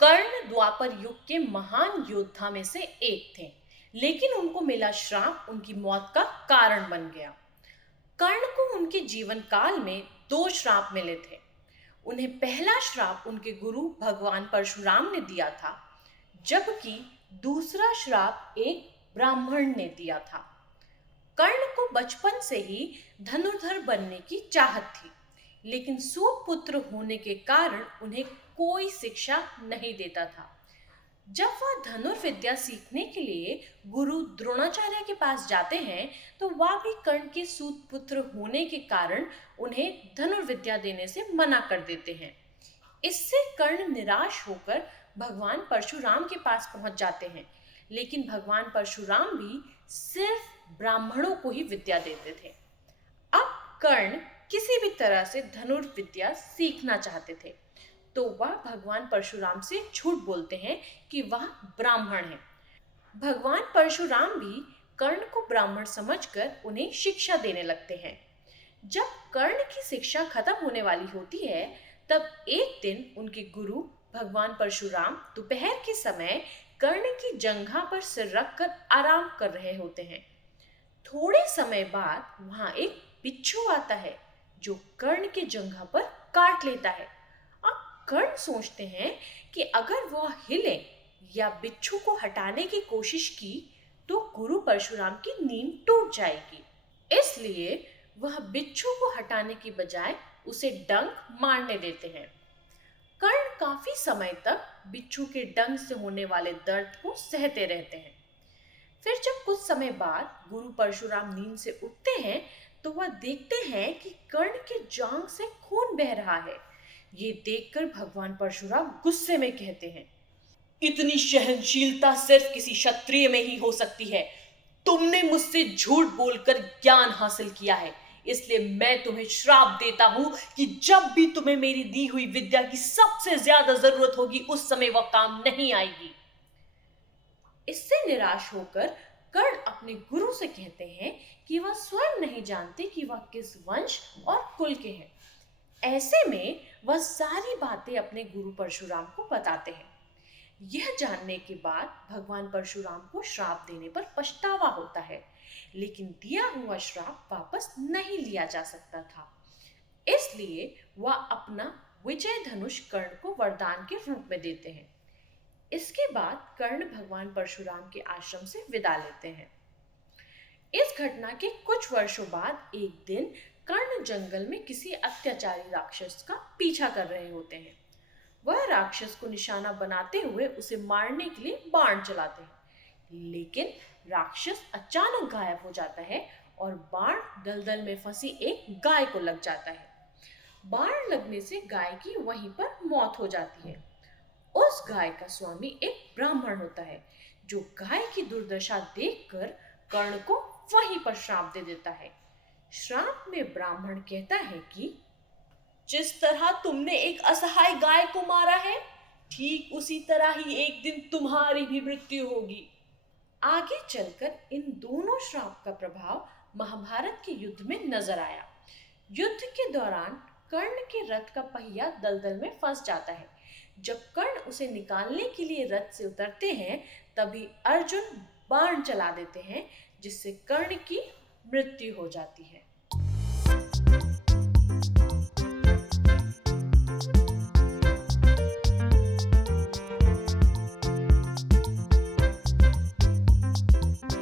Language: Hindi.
कर्ण द्वापर युग के महान योद्धा में से एक थे, लेकिन उनको मिला श्राप उनकी मौत का कारण बन गया। कर्ण को उनके जीवन काल में दो श्राप मिले थे। उन्हें पहला श्राप उनके गुरु भगवान परशुराम ने दिया था, जबकि दूसरा श्राप एक ब्राह्मण ने दिया था। कर्ण को बचपन से ही धनुर्धर बनने की चाहत थी, लेकिन सूत पुत्र होने के कारण उन्हें कोई शिक्षा नहीं देता था। जब वह धनुर्विद्या सीखने के लिए गुरु द्रोणाचार्य के पास जाते हैं, तो वह भी कर्ण के सूत पुत्र होने के कारण उन्हें धनुर्विद्या देने से मना कर देते हैं। इससे कर्ण निराश होकर भगवान परशुराम के पास पहुंच जाते हैं, लेकिन भगवान परशुराम भी सिर्फ ब्राह्मणों को ही विद्या देते थे। अब कर्ण किसी भी तरह से धनुर्विद्या सीखना चाहते थे, तो वह भगवान परशुराम से झूठ बोलते हैं कि वह ब्राह्मण है। भगवान परशुराम भी कर्ण को ब्राह्मण समझकर उन्हें शिक्षा देने लगते हैं। जब कर्ण की शिक्षा खत्म होने वाली होती है, तब एक दिन उनके गुरु भगवान परशुराम दोपहर के समय कर्ण की जंघा पर सिर रखकर आराम कर रहे होते हैं। थोड़े समय बाद वहां एक बिच्छू आता है, जो कर्ण के जंघा पर काट लेता है। अब कर्ण सोचते हैं कि अगर वह हिले या बिच्छू को हटाने की कोशिश की, तो गुरु परशुराम की नींद टूट जाएगी। इसलिए वह बिच्छू को हटाने की बजाय उसे डंक मारने देते हैं। कर्ण काफी समय तक बिच्छू के डंक से होने वाले दर्द को सहते रहते हैं। फिर जब कुछ समय बाद गुरु परशुराम नींद से उठते हैं, तो वह देखते हैं कि कर्ण के जांघ से खून बह रहा है। ये देखकर भगवान परशुराम गुस्से में कहते हैं, इतनी सहनशीलता सिर्फ किसी क्षत्रिय में ही हो सकती है। तुमने मुझसे झूठ बोलकर ज्ञान हासिल किया है, इसलिए मैं तुम्हें श्राप देता हूं कि जब भी तुम्हें मेरी दी हुई विद्या की सबसे ज्यादा जरूरत होगी, उस समय वह काम नहीं आएगी। इससे निराश होकर कर्ण अपने गुरु से कहते हैं कि वह स्वयं नहीं जानते कि वह किस वंश और कुल के हैं। ऐसे में वह सारी बातें अपने गुरु परशुराम को बताते हैं। यह जानने के बाद भगवान परशुराम को श्राप देने पर पछतावा होता है, लेकिन दिया हुआ श्राप वापस नहीं लिया जा सकता था। इसलिए वह अपना विजय धनुष कर्ण को वरदान के रूप में देते हैं। इसके बाद कर्ण भगवान परशुराम के आश्रम से विदा लेते हैं। इस घटना के कुछ वर्षों बाद एक दिन कर्ण जंगल में किसी अत्याचारी राक्षस का पीछा कर रहे होते हैं। वह राक्षस को निशाना बनाते हुए उसे मारने के लिए बाण चलाते हैं, लेकिन राक्षस अचानक गायब हो जाता है और बाण दलदल में फंसी एक गाय को लग जाता है। बाण लगने से गाय की वहीं पर मौत हो जाती है। उस गाय का स्वामी एक ब्राह्मण होता है, जो गाय की दुर्दशा देखकर कर्ण को वहीं पर श्राप दे देता है। श्राप में ब्राह्मण कहता है कि जिस तरह तुमने एक असहाय गाय को मारा है, ठीक उसी तरह ही एक दिन तुम्हारी भी मृत्यु होगी। आगे चलकर इन दोनों श्राप का प्रभाव महाभारत के युद्ध में नजर आया। युद्ध के दौरान कर्ण के रथ का पहिया दलदल में फंस जाता है। जब कर्ण उसे निकालने के लिए रथ से उतरते हैं, तभी अर्जुन बाण चला देते हैं, जिससे कर्ण की मृत्यु हो जाती है।